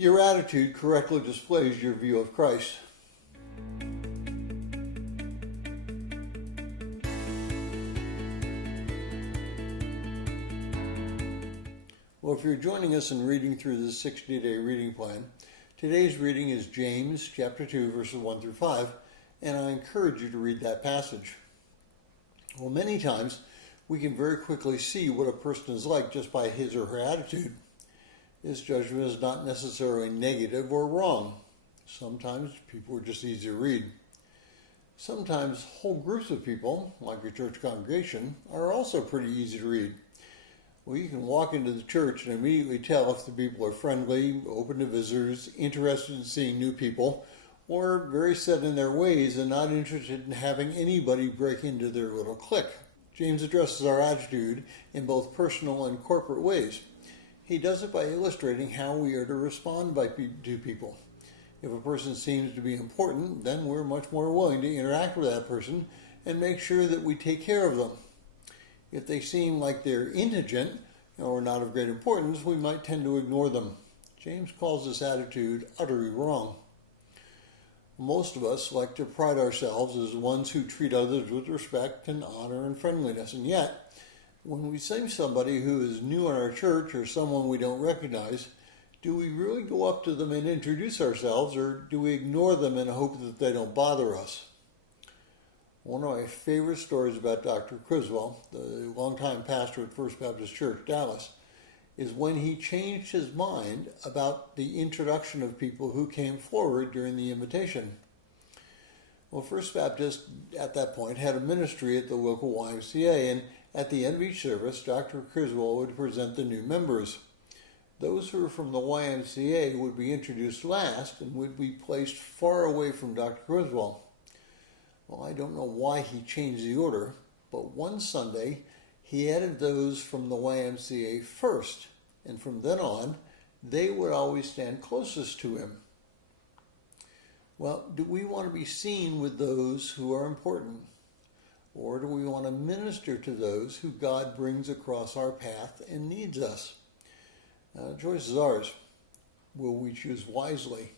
Your attitude correctly displays your view of Christ. Well, if you're joining us in reading through the 60-day reading plan, today's reading is James chapter 2, verses 1 through 5, and I encourage you to read that passage. Well, many times we can very quickly see what a person is like just by his or her attitude. This judgment is not necessarily negative or wrong. Sometimes people are just easy to read. Sometimes whole groups of people, like your church congregation, are also pretty easy to read. Well, you can walk into the church and immediately tell if the people are friendly, open to visitors, interested in seeing new people, or very set in their ways and not interested in having anybody break into their little clique. James addresses our attitude in both personal and corporate ways. He does it by illustrating how we are to respond to people. If a person seems to be important, then we're much more willing to interact with that person and make sure that we take care of them. If they seem like they're indigent or not of great importance, we might tend to ignore them. James calls this attitude utterly wrong. Most of us like to pride ourselves as ones who treat others with respect and honor and friendliness, and yet, when we see somebody who is new in our church or someone we don't recognize, do we really go up to them and introduce ourselves, or do we ignore them in hope that they don't bother us? One of my favorite stories about Dr. Criswell, the longtime pastor at First Baptist Church, Dallas, is when he changed his mind about the introduction of people who came forward during the invitation. Well, First Baptist at that point had a ministry at the local YMCA, and at the end of each service, Dr. Criswell would present the new members. Those who were from the YMCA would be introduced last and would be placed far away from Dr. Criswell. Well, I don't know why he changed the order, but one Sunday he added those from the YMCA first, and from then on, they would always stand closest to him. Well, do we want to be seen with those who are important? Or do we want to minister to those who God brings across our path and needs us? The choice is ours. Will we choose wisely?